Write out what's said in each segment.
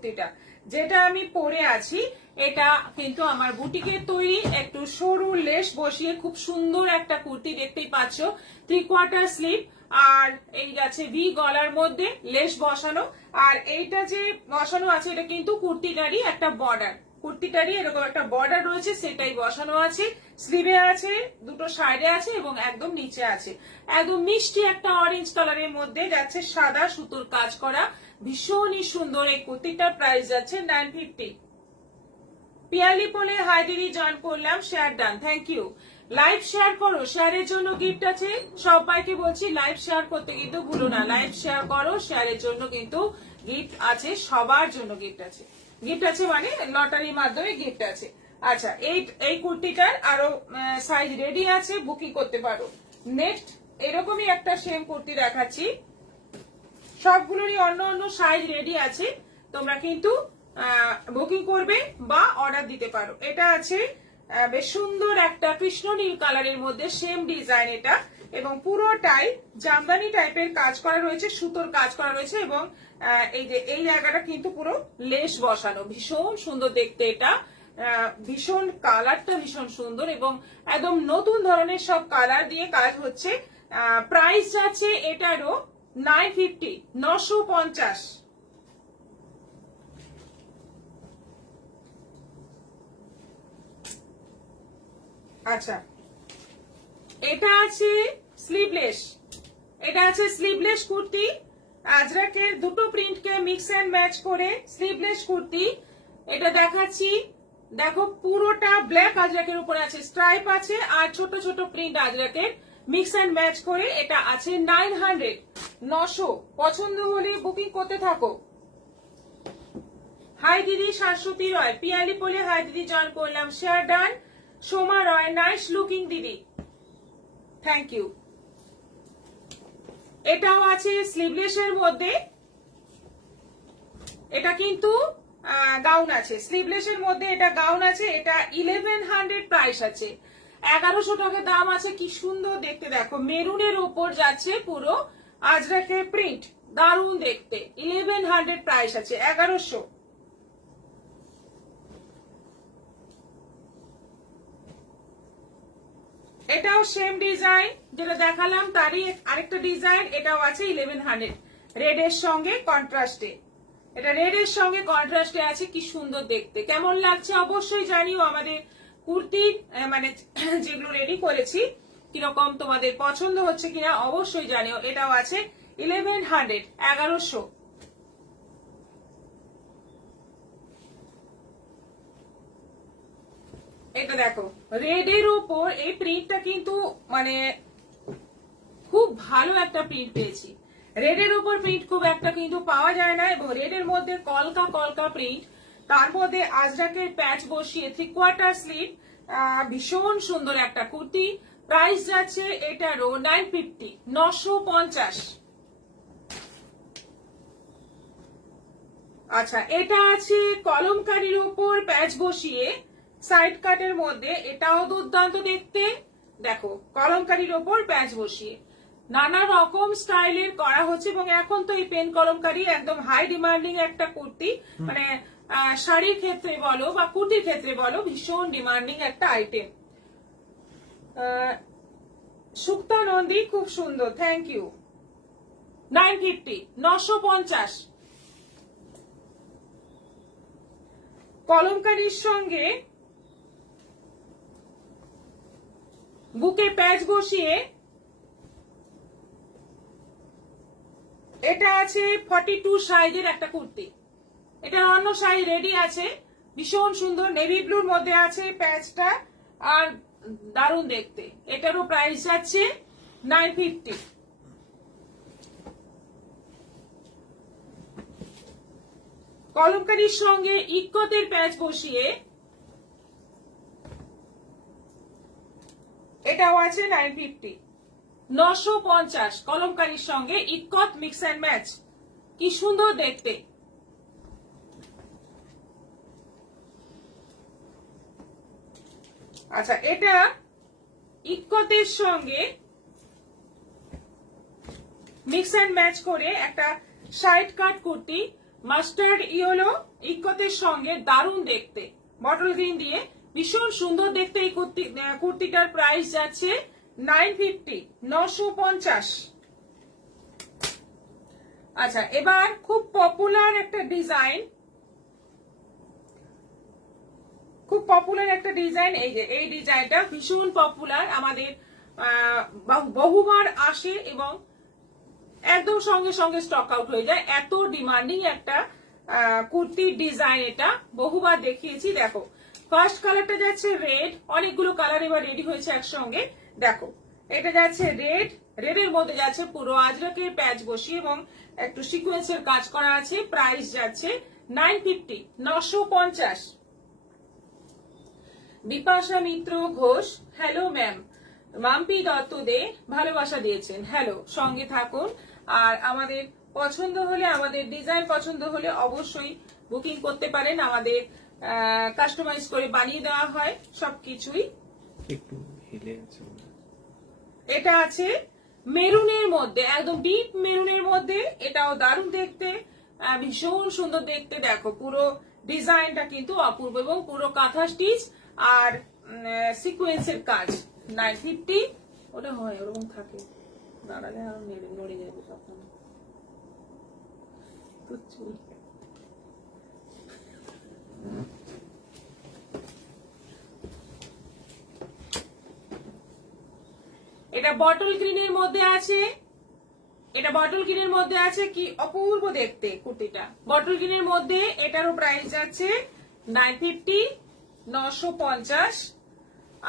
কুর্তিটা যেটা আমি পরে আছি এটা কিন্তু আমার বুটিকের তৈরি, একটু সরু লেস বসিয়ে খুব সুন্দর একটা কুর্তি দেখতেই পাচ্ছ, 3/4 স্লিভ আর এই আছে ভি গলার মধ্যে লেস বসানো। আর এইটা যে বসানো আছে এটা কিন্তু কুর্তিটারই একটা বর্ডার, কুর্তিটারই এরকম একটা বর্ডার রয়েছে সেটাই বসানো আছে, স্লিভে আছে, দুটো সাইডে আছে এবং একদম নিচে আছে। একদম মিষ্টি একটা অরেঞ্জ কালারের মধ্যে যাচ্ছে সাদা সুতোর কাজ করা, ভীষণই সুন্দর এই কুর্তিটার প্রাইস যাচ্ছে 950। পিয়ালি বলে হাই দিদি জয়েন করলাম, share done, thank you. Live share করো, শেয়ারের জন্য গিফট আছে, সবাইকে বলছি লাইভ শেয়ার করতে কিন্তু ভুলো না, লাইভ শেয়ার করো, শেয়ারের জন্য কিন্তু গিফট আছে, সবার জন্য গিফট আছে, গিফট আছে মানে লটারির মাধ্যমে গিফট আছে। আচ্ছা এই কুর্তিটার আরো সাইজ রেডি আছে, বুকিং করতে পারো। নেক্সট এরকমই একটা সেম কুর্তি দেখাচ্ছি, সবগুলোরই অন্য অন্য সাইজ রেডি আছে, তোমরা কিন্তু বুকিং করবে বা অর্ডার দিতে পারো। এটা আছে বেশ সুন্দর একটা কৃষ্ণ নীল কালারের মধ্যে সেম ডিজাইন এটা, এবং পুরোটাই জামদানি টাইপের কাজ করা রয়েছে, সুতোর কাজ করা রয়েছে, এবং এই যে এই জায়গাটা কিন্তু পুরো লেস বসানো, ভীষণ সুন্দর দেখতে এটা, ভীষণ কালারটা ভীষণ সুন্দর এবং একদম নতুন ধরনের সব কালার দিয়ে কাজ হচ্ছে। প্রাইস আছে এটারও 950, 950। আচ্ছা এটা আছে স্লিভলেস, এটা আছে স্লিভলেস কুর্তি, আজরাকের দুটো প্রিন্টকে মিক্স এন্ড ম্যাচ করে স্লিভলেস কুর্তি এটা দেখাচ্ছি। দেখো পুরোটা ব্ল্যাক আজরাকের উপরে আছে, স্ট্রাইপ আছে আর ছোট ছোট প্রিন্ট আজরাকের মিক্স এন্ড ম্যাচ করে এটা আছে 900, 900। পছন্দ হলে বুকিং করতে থাকো। হাই দিদি শাশ্বতী রয়, পিয়ালি বলে হাই দিদি জয়েন করলাম, শেয়ার ডান। সোমা রয়, নাইস লুকিং দিদি, থ্যাংক ইউ। এটাও আছে স্লিভলেস এর মধ্যে, এটা কিন্তু গাউন আছে, স্লিভলেস এর মধ্যে এটা গাউন আছে, এটা 1100 প্রাইস আছে, 1100 টাকা দাম আছে। কি সুন্দর দেখতে, দেখো মেরুনের উপর যাচ্ছে পুরো আজরাকের প্রিন্ট, দারুণ দেখতে, 1100 প্রাইস আছে, 1100। এটাও সেম ডিজাইন যেটা দেখালাম তারই আরেকটা ডিজাইন, এটাও আছে 1100 রেড এর সঙ্গে কন্ট্রাস্টে, এটা রেড এর সঙ্গে কন্ট্রাস্টে আছে, কি সুন্দর দেখতে। কেমন লাগছে অবশ্যই জানিও, আমাদের কুর্তি মানে যেগুলো রেডি করেছি কিরকম তোমাদের পছন্দ হচ্ছে কিনা অবশ্যই জানিও। এটাও আছে 1100, 1100। এটা দেখো রেড এর উপর এই প্রিন্টটা কিন্তু মানে খুব ভালো একটা প্রিন্ট পেয়েছি, রেড এর উপর প্রিন্ট খুব একটা কিন্তু পাওয়া যায় না, এবং রেড এর মধ্যে কলকা কলকা প্রিন্ট, তার মধ্যে আজরাকের প্যাচ বসিয়ে 3/4 স্লিভ, ভীষণ সুন্দর একটা কুর্তি। প্রাইস যাচ্ছে এটারও 950, 950। আচ্ছা এটা আছে কলমকারীর উপর প্যাচ বসিয়ে সাইড কাটের মধ্যে, এটাও দুর্দান্ত দেখতে, দেখো কলমকারীর ওপর প্যাচ বসিয়ে নানা রকম স্টাইলের করা হচ্ছে, এবং এখন তো এই পেন কলমকারী একদম হাই ডিমান্ডিং একটা কুর্তি, মানে শাড়ির ক্ষেত্রে বলো বা কুর্তির ক্ষেত্রে বলো ভীষণ ডিমান্ডিং একটা আইটেম। সুক্তা নন্দী খুব সুন্দর, থ্যাংক ইউ। 950, 950। কলমকারীর সঙ্গে বুকে প্যাচ বসিয়ে এটা আছে 42 সাইজের একটা কুর্তি, এটার অন্য সাইজ রেডি আছে, ভীষণ সুন্দর নেভি ব্লুর মধ্যে আছে প্যাচটা, আর দারুণ দেখতে। এটারও প্রাইস যাচ্ছে 950। কলমকারীর সঙ্গে ইক্কতের প্যাচ বসিয়ে এটাও আছে 950, 950। কলমকারীর সঙ্গে ইক্কত মিক্স এন্ড ম্যাচ, কি সুন্দর দেখতে। আচ্ছা এটা ইক্কতের সঙ্গে মিক্স এন্ড ম্যাচ করে একটা side cut kurti, mustard yellow ইকোতের সঙ্গে দারুণ দেখতে, বটল গ্রিন দিয়ে ভীষণ সুন্দর দেখতে। এই কুর্তিটার প্রাইস যাচ্ছে 950, 950। আচ্ছা, এবার খুব পপুলার একটা ডিজাইন, এই যে এই ডিজাইনটা ভীষণ পপুলার, আমাদের বহুবার আসে এবং একদম সঙ্গে সঙ্গে স্টক আউট হয়ে যায়, এত ডিমান্ডিং একটা কুর্তির ডিজাইন। এটা বহুবার দেখিয়েছি। দেখো, ফার্স্ট কালারটা যাচ্ছে রেড, অনেকগুলো কালার এবার রেডি হয়েছে একসঙ্গে। দেখো, এটা যাচ্ছে রেড, রেডের মধ্যে যাচ্ছে পুরো আজরাকের প্যাচ বসিয়ে এবং একটু সিকোয়েন্সের কাজ করা আছে। প্রাইস যাচ্ছে 950, 950। বিপাশা মিত্র ঘোষ, হ্যালো ম্যাম। মাম্পি দত্ত দে ভালোবাসা দিয়েছেন, হ্যালো, সঙ্গে থাকুন। আর আমাদের পছন্দ হলে, আমাদের ডিজাইন পছন্দ হলে অবশ্যই বুকিং করতে পারেন, আমাদের কাস্টমাইজ করে বানিয়ে দেওয়া হয় সবকিছুই। একটু হিলে আছে, এটা আছে মেরুনের মধ্যে, একদম ডিপ মেরুনের মধ্যে, এটাও দারুণ দেখতে, ভীষণ সুন্দর দেখতে। দেখো, পুরো ডিজাইনটা কিন্তু অপূর্ব এবং পুরো কাঁথা স্টিচ আর সিকোয়েন্সের কাজ। 950, ওটা হয় ওরকম থাকে, দাঁড়ালে আরো নড়ে যাবে তখন। এটা বটল গ্রিনের মধ্যে আছে, এটা বটল গ্রিনের মধ্যে আছে, কি অপূর্ব দেখতে কুর্তিটা। বটল গ্রিনের মধ্যে এটারও প্রাইস যাচ্ছে 950, 950।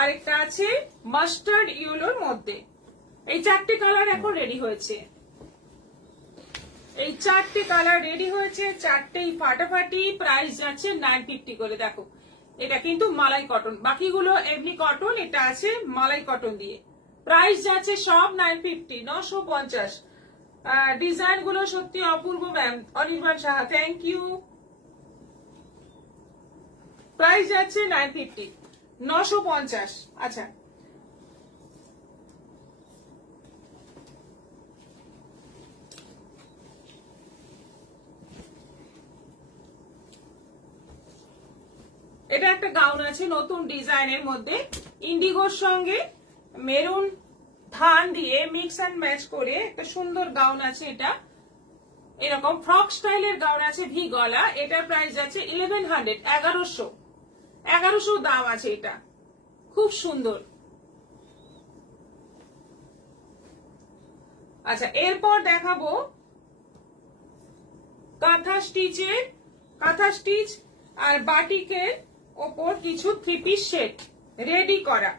আরেকটা আছে মাস্টার্ড ইয়েলোর মধ্যে। এই চারটে কালার এখন রেডি হয়েছে, এই চারটে কালার রেডি হয়েছে, চারটেই ফাটাফাটি। প্রাইস যাচ্ছে 950 করে। দেখো, এটা কিন্তু মালাই কটন, বাকিগুলো এমনি কটন, এটা আছে মালাই কটন দিয়ে। প্রাইস যাচ্ছে সব 950, 950। ডিজাইন গুলো সত্যি অপূর্ব ma'am. Anirban Saha, thank you. Price যাচ্ছে 950, 950। আচ্ছা, এটা একটা গাউন আছে নতুন ডিজাইনের মধ্যে, ইন্ডিগোর সঙ্গে মেরুন ধান দিয়ে মিক্স অ্যান্ড ম্যাচ করে একটা সুন্দর গাউন আছে। এটা এরকম ফ্রক স্টাইলের গাউন আছে, ভি গলা। এটার প্রাইস যাচ্ছে 1100, 1100 দাম আছে। এটা খুব সুন্দর। আচ্ছা, এরপর দেখাবো কাঁথা স্টিচ আর বাটিকের ওপর কিছু থ্রি পিস সেট রেডি করা।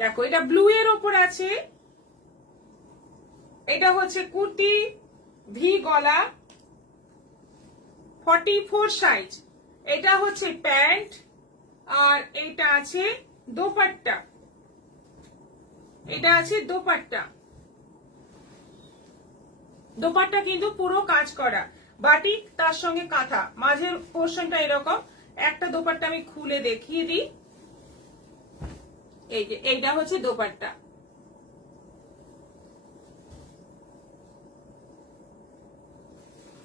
দেখো, এটা ব্লু এর ওপর আছে, এটা হচ্ছে কুর্তি, ভি গলা, 44 সাইজ। এটা হচ্ছে প্যান্ট আর এটা আছে দোপাট্টা, এটা আছে দোপাট্টা। দোপাট্টা কিন্তু পুরো কাজ করা, বাটিক তার সঙ্গে কাঁথা, মাঝের পোর্শনটা এরকম। একটা দোপাট্টা আমি খুলে দেখিয়ে দিই, এই যে এইটা হচ্ছে দোপাট্টা।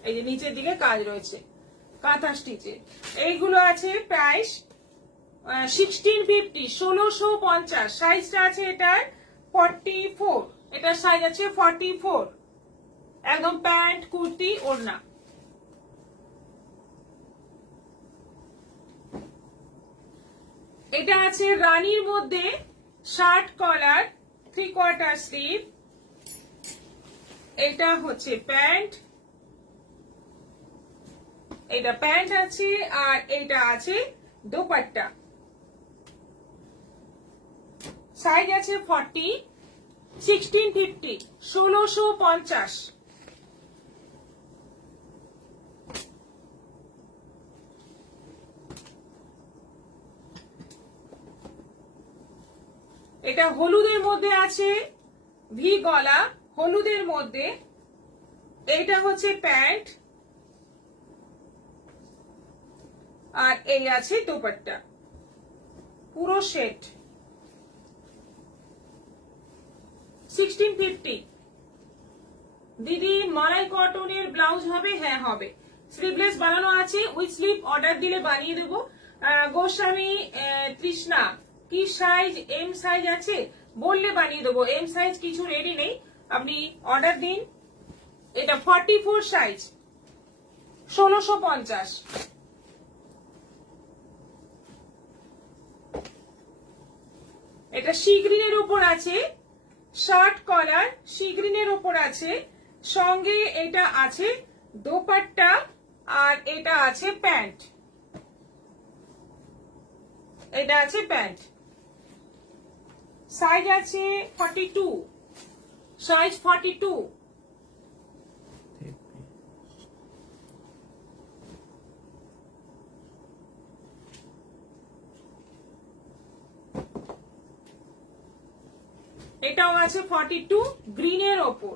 এই যে নিচের দিকে কাজ রয়েছে কাঁথা স্টিচে। এইগুলো আছে প্রাইস 1650, 1650। সাইজটা আছে এটার 44, এটার সাইজ আছে 44। একদম প্যান্ট, কুর্তি, ওড়না। এটা আছে রানীর মধ্যে, শার্ট কলার, 3/4 স্লিভ। এটা হচ্ছে প্যান্ট, এটা প্যান্ট আছে আর এটা আছে দোপাট্টা। সাইজ আছে 40, 1650, 1650। এটা হলুদের মধ্যে আছে, ভি গলা, হলুদের মধ্যে। এইটা হচ্ছে প্যান্ট আর এই আছে দোপাট্টা, পুরো সেট 1650। দিদি মালাই কটনের ব্লাউজ হবে? হ্যাঁ হবে। স্লিভলেস বানানো আছে, উইথ স্লিভ অর্ডার দিলে বানিয়ে দেবো। গোস্বামী তৃষ্ণা, কি সাইজ? এম সাইজ আছে? বললে বানিয়ে দেবো। এম সাইজ কিছু রেডি নেই, আপনি অর্ডার দিন। এটা 44 সাইজ, 1650। এটা সি গ্রিনের উপর আছে, শার্ট কলার সি গ্রিনের উপর আছে, সঙ্গে এটা আছে দোপাট্টা, আর এটা আছে প্যান্ট। এটা আছে প্যান্ট। সাইজ আছে 42, সাইজ 42। এটাও আছে 42 গ্রিনের ওপর।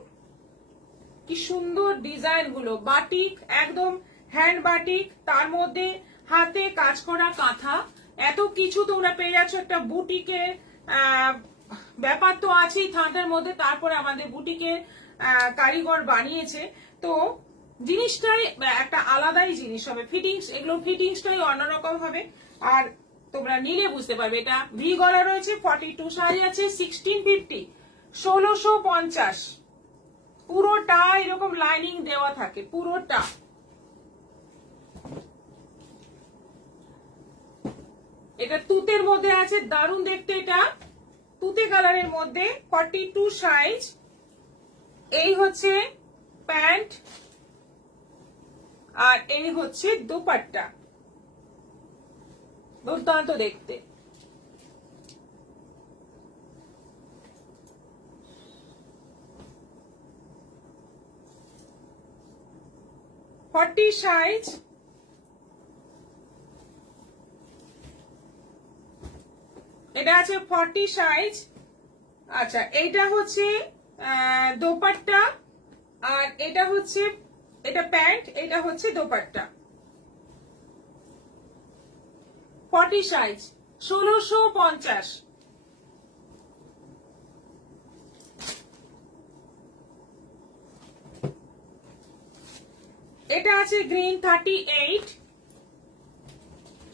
কি সুন্দর ডিজাইন গুলো, বাটিক, একদম হ্যান্ড বাটিক, তার মধ্যে হাতে কাজ করা কাঁথা, এত কিছু তোমরা পেয়ে যাচ্ছ। একটা বুটিকের ব্যাপার তো আছেই থানটার মধ্যে, তারপরে আমাদের বুটিকের কারিগর বানিয়েছে, তো জিনিসটাই একটা আলাদাই জিনিস হবে। ফিটিংস, এগুলো ফিটিংসটাই অন্যরকম হবে। আর তোমরা নিলে বুঝতে পারবে। এটা ভি গলা রয়েছে, 42 সাইজ আছে, 1650, 1650। পুরোটা এরকম লাইনিং দেওয়া থাকে, পুরোটা। এটা তুতের মধ্যে আছে, দারুণ দেখতে। এটা তুতে কালারের মধ্যে, 42 সাইজ। এই হচ্ছে প্যান্ট, আর এই হচ্ছে দোপাট্টা। দুর্দান্ত দেখতে। সাইজ। এটা আছে 40 সাইজ। আচ্ছা, এইটা হচ্ছে দোপাট্টা, আর এটা হচ্ছে, এটা প্যান্ট, এটা হচ্ছে দোপাট্টা। 40 সাইজ, 1650। এটা আছে গ্রিন, 38,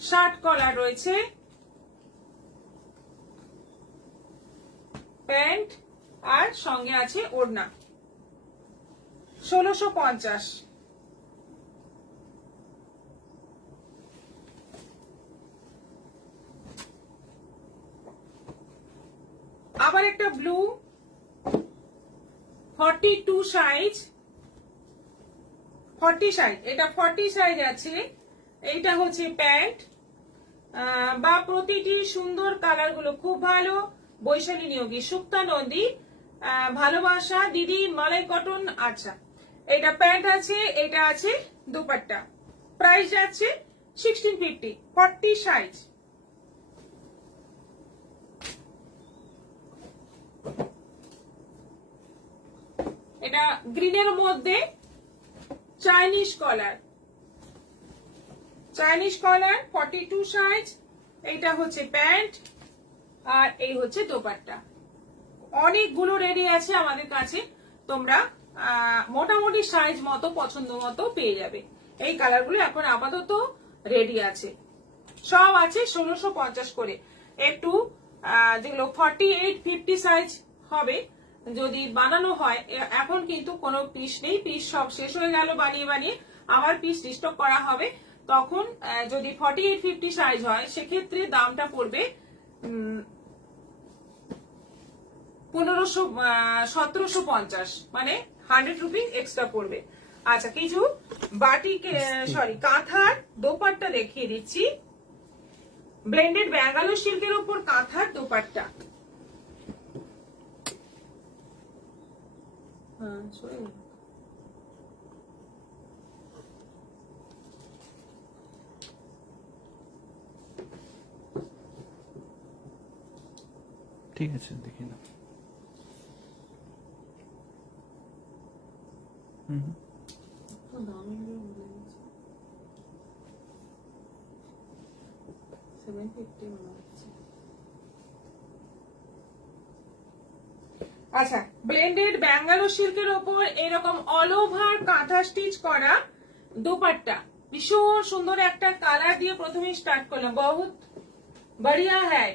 শার্ট কলার রয়েছে, প্যান্ট, আর সঙ্গে আছে ওড়না। 1650। আবার একটা ব্লু, 42 সাইজ, 40 সাইজ। এটা 40 সাইজ আছে। এইটা হচ্ছে প্যান্ট, বা প্রতিটি সুন্দর কালার গুলো খুব ভালো। বৈশালী নিয়োগী, সুক্তা নন্দী, ভালোবাসা দিদি মালাই কটন। আচ্ছা, এটা প্যান্ট আছে, এটা আছে দুপাট্টা। প্রাইস যাচ্ছে 1650, 40 সাইজ। এটা গ্রিনের মধ্যে চাইনিজ কলার, চাইনিজ কলার, 42 সাইজ। এইটা হচ্ছে প্যান্ট, আর এই হচ্ছে দোপাট্টা। অনেকগুলো রেডি আছে আমাদের কাছে, তোমরা মোটামুটি সাইজ মতো পছন্দ মতো পেয়ে যাবে। এই কালারগুলো এখন আপাতত রেডি আছে, সব আছে 1650 করে। একটু যেগুলো 48, 50 সাইজ হবে যদি বানানো হয়, এখন কিন্তু কোনো পিস নেই, পিস সব শেষ হয়ে গেল বানিয়ে বানিয়ে, আবার পিস রিস্টক করা হবে। তখন যদি 48, 50 সাইজ হয়, সেক্ষেত্রে দামটা পড়বে 1750, মানে 100 রুপিস এক্সট্রা পড়বে। আচ্ছা, কিছু বাটিক, সরি, কাঁথার দোপাট্টা দেখিয়ে দিচ্ছি। ব্লেন্ডেড ব্যাঙ্গালোর সিল্কের উপর কাঁথার দোপাট্টা। ঠিক আছে, দেখি না। আচ্ছা, ব্লেন্ডেড ব্যাঙ্গালোর সিল্কের ওপর এরকম অল ওভার কাঁথা স্টিচ করা দোপাট্টা, ভীষণ সুন্দর একটা কালার দিয়ে প্রথমে স্টার্ট করলাম। বহুত বড়িয়া হ্যায়,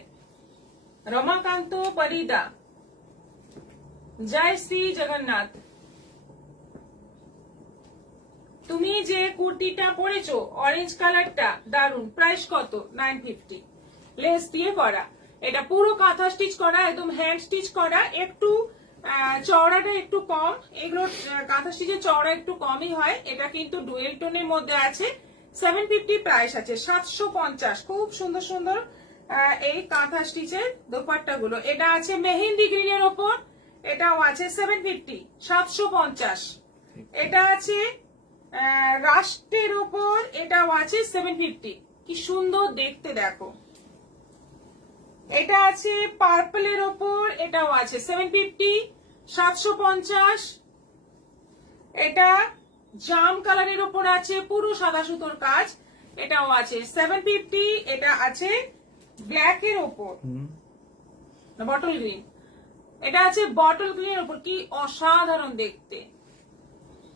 রমাকান্ত পরিদা, জয় শ্রী জগন্নাথ। তুমি যে কুর্তিটা পরেছো অরেঞ্জ কালারটা দারুন, প্রাইস কত? 950, লেস দিয়ে করা। এটা পুরো কাঁথা স্টিচ করা, একদম হ্যান্ড স্টিচ করা, একটু চওড়াটা একটু কম, এগুলো কাঁথা স্টিচের চওড়া একটু কমই হয়। এটা কিন্তু ডুয়েল টোনের মধ্যে আছে, 750 প্রাইস আছে, 750। খুব সুন্দর সুন্দর এই কাঁথা স্টিচের দোপাট্টা গুলো। এটা আছে মেহেন্দি গ্রিনের ওপর, এটাও আছে 750, 750। এটা আছে রাষ্ট্রের ওপর, এটাও আছে 750। কি সুন্দর দেখতে দেখো। এটা আছে পার্পলের ওপর, এটাও আছে 750, 750। এটা জাম কালারের ওপর আছে, পুরো সাদা সুতোর কাজ, এটাও আছে 750। এটা আছে ব্ল্যাক এর ওপর, বটল গ্রিন, এটা আছে বটল গ্রিনের ওপর, কি অসাধারণ দেখতে,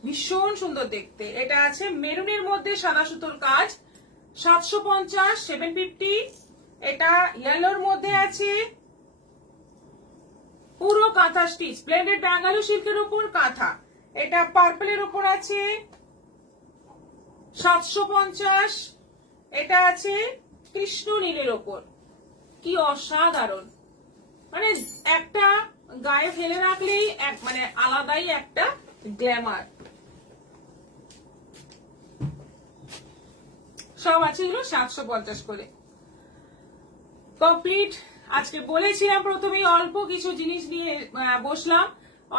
ভীষণ সুন্দর দেখতে। এটা আছে মেরুনের মধ্যে সাদা সুতোর কাজ, 750, 750। এটা ইয়েলোর মধ্যে আছে, পুরো কাঁথা স্টিচ, ব্লেন্ডেড ব্যাঙ্গালোর সিল্কের উপর কাঁথা। এটা পার্পলের উপর আছে 750। এটা আছে কৃষ্ণ নীলের উপর, কি অসাধারণ, মানে একটা গায়ে ফেলে রাখলেই মানে আলাদাই একটা গ্ল্যামার। সব আছে এগুলো 750 করে। কমপ্লিট। আজকে বলেছিলাম প্রথমেই অল্প কিছু জিনিস নিয়ে বসলাম,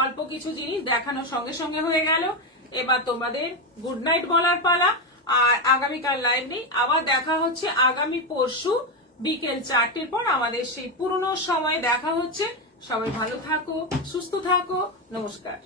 অল্প কিছু জিনিস দেখানোর সঙ্গে সঙ্গে হয়ে গেল। এবার তোমাদের গুড নাইট বলার পালা। আর আগামীকাল লাইভ নেই, আবার দেখা হচ্ছে আগামী পরশু বিকেল 4টের পর আমাদের সেই পুরনো সময় দেখা হচ্ছে। সবাই ভালো থাকো, সুস্থ থাকো, নমস্কার।